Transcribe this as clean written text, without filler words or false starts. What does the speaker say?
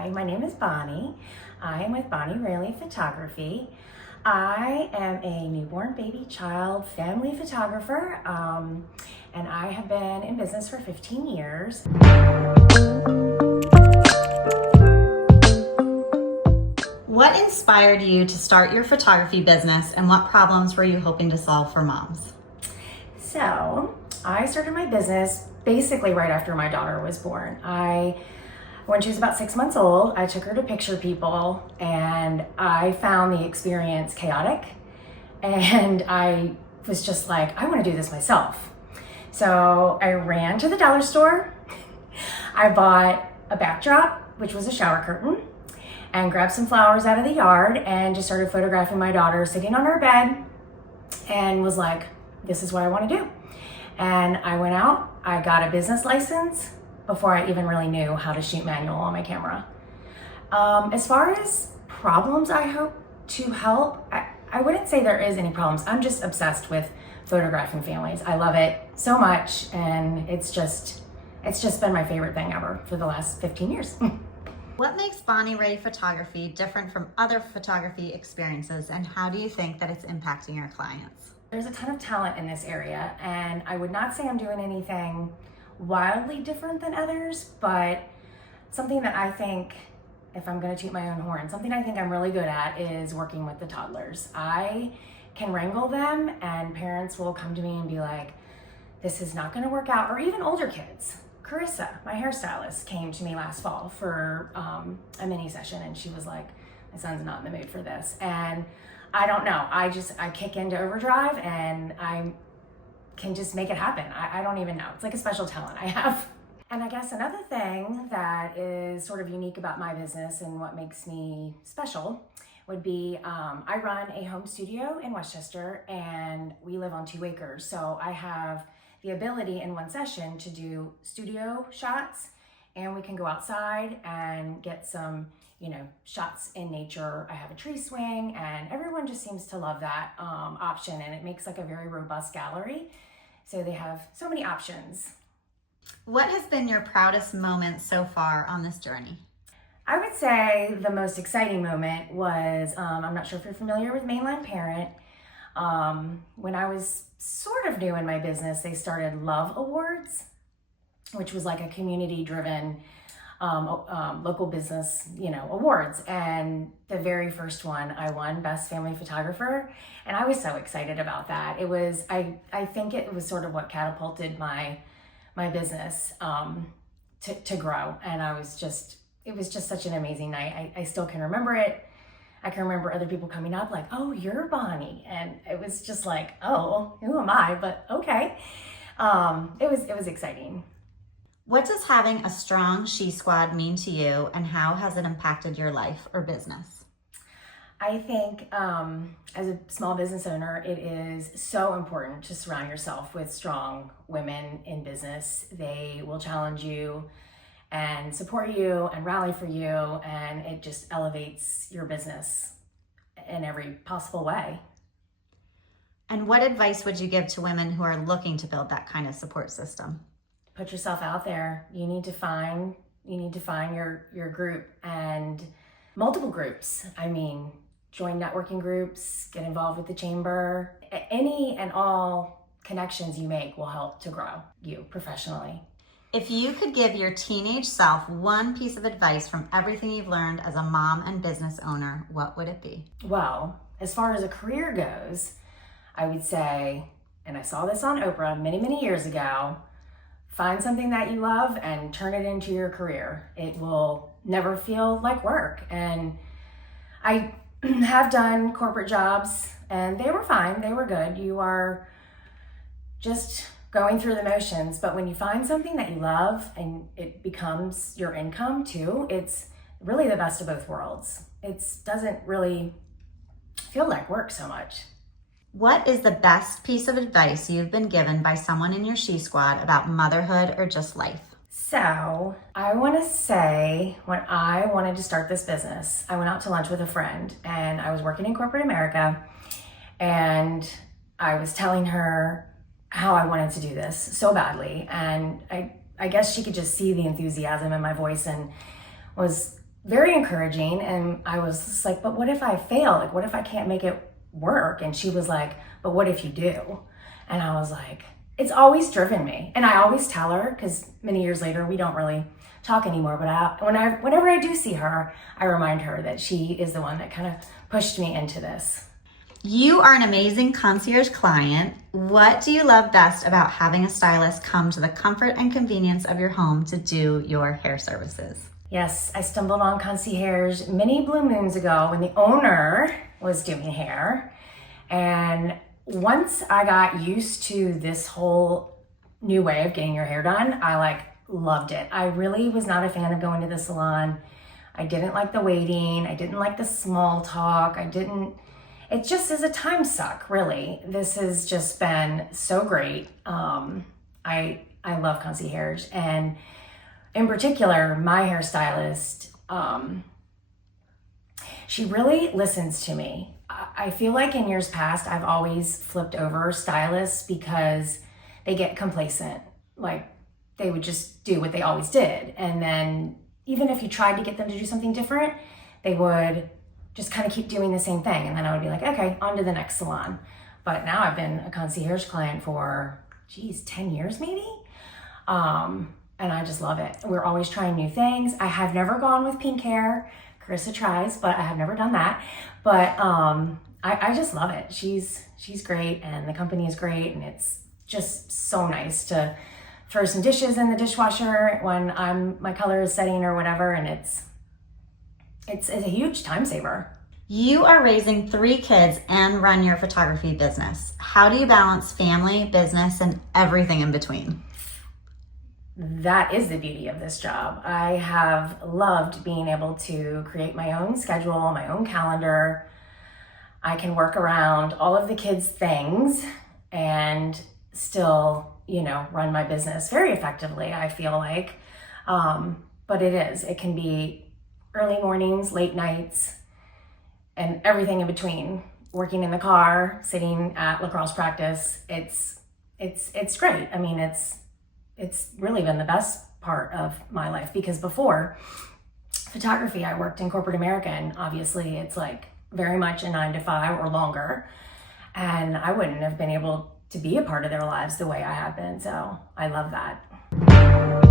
Hi, my name is Bonnie. I am with Bonnie Raley Photography. I am a newborn baby child family photographer, and I have been in business for 15 years. What inspired you to start your photography business, and what problems were you hoping to solve for moms? So, I started my business basically right after my daughter was born. When she was about 6 months old, I took her to picture people, and I found the experience chaotic, and I was just like, I want to do this myself. So I ran to the dollar store. I bought a backdrop, which was a shower curtain, and grabbed some flowers out of the yard and just started photographing my daughter sitting on her bed, and was like, this is what I want to do. And I went out, I got a business license before I even really knew how to shoot manual on my camera. As far as problems I hope to help, I wouldn't say there is any problems. I'm just obsessed with photographing families. I love it so much, and it's just been my favorite thing ever for the last 15 years. What makes Bonnie Raley Photography different from other photography experiences, and how do you think that it's impacting your clients? There's a ton of talent in this area, and I would not say I'm doing anything wildly different than others, but something that I think, if I'm going to toot my own horn, something I think I'm really good at is working with the toddlers. I can wrangle them, and parents will come to me and be like, this is not going to work out. Or even older kids. Carissa, my hairstylist, came to me last fall for a mini session, and she was like, my son's not in the mood for this. And I don't know, I kick into overdrive, and I can just make it happen. I don't even know. It's like a special talent I have. And I guess another thing that is sort of unique about my business and what makes me special would be I run a home studio in Westchester, and we live on 2 acres. So I have the ability in one session to do studio shots, and we can go outside and get some, shots in nature. I have a tree swing, and everyone just seems to love that option, and it makes like a very robust gallery. So they have so many options. What has been your proudest moment so far on this journey? I would say the most exciting moment was, I'm not sure if you're familiar with Mainland Parent. When I was sort of new in my business, they started Love Awards, which was like a community-driven local business, awards. And the very first one, I won Best Family Photographer, and I was so excited about that. It was, I think it was sort of what catapulted my business to grow, and it was just such an amazing night. I still can remember it. I can remember other people coming up like, oh, you're Bonnie. And it was just like, oh, who am I? But okay. It was exciting. What does having a strong She Squad mean to you, and how has it impacted your life or business? I think as a small business owner, it is so important to surround yourself with strong women in business. They will challenge you and support you and rally for you, and it just elevates your business in every possible way. And what advice would you give to women who are looking to build that kind of support system? Put yourself out there. You need to find your group, and multiple groups. I mean, join networking groups, get involved with the chamber. Any and all connections you make will help to grow you professionally. If you could give your teenage self one piece of advice from everything you've learned as a mom and business owner, what would it be? Well, as far as a career goes, I would say, and I saw this on Oprah many, many years ago, find something that you love and turn it into your career. It will never feel like work. And I have done corporate jobs, and they were fine. They were good. You are just going through the motions. But when you find something that you love and it becomes your income too, it's really the best of both worlds. It doesn't really feel like work so much. What is the best piece of advice you've been given by someone in your She Squad about motherhood or just life? So I want to say, when I wanted to start this business, I went out to lunch with a friend, and I was working in corporate America, and I was telling her how I wanted to do this so badly. And I guess she could just see the enthusiasm in my voice, and was very encouraging. And I was just like, but what if I fail? Like, what if I can't make it work? And she was like, but what if you do? And I was like, it's always driven me. And I always tell her, because many years later, we don't really talk anymore, but whenever I do see her, I remind her that she is the one that kind of pushed me into this. You are an amazing concierge client. What do you love best about having a stylist come to the comfort and convenience of your home to do your hair services? Yes, I stumbled on concierge many blue moons ago when the owner was doing hair. And once I got used to this whole new way of getting your hair done, I loved it. I really was not a fan of going to the salon. I didn't like the waiting. I didn't like the small talk. It just is a time suck, really. This has just been so great. I love concierge, and in particular, my hairstylist, she really listens to me. I feel like in years past, I've always flipped over stylists because they get complacent. Like, they would just do what they always did. And then even if you tried to get them to do something different, they would just kind of keep doing the same thing. And then I would be like, okay, on to the next salon. But now I've been a concierge client for, 10 years maybe? And I just love it. We're always trying new things. I have never gone with pink hair. Carissa tries, but I have never done that. But I just love it. She's great, and the company is great, and it's just so nice to throw some dishes in the dishwasher when my color is setting or whatever, and it's a huge time saver. You are raising 3 kids and run your photography business. How do you balance family, business, and everything in between? That is the beauty of this job. I have loved being able to create my own schedule, my own calendar. I can work around all of the kids' things and still, run my business very effectively, I feel like. But it can be early mornings, late nights, and everything in between. Working in the car, sitting at lacrosse practice. It's great. I mean, it's really been the best part of my life, because before photography, I worked in corporate America, and obviously it's very much a 9-to-5 or longer. And I wouldn't have been able to be a part of their lives the way I have been. So I love that.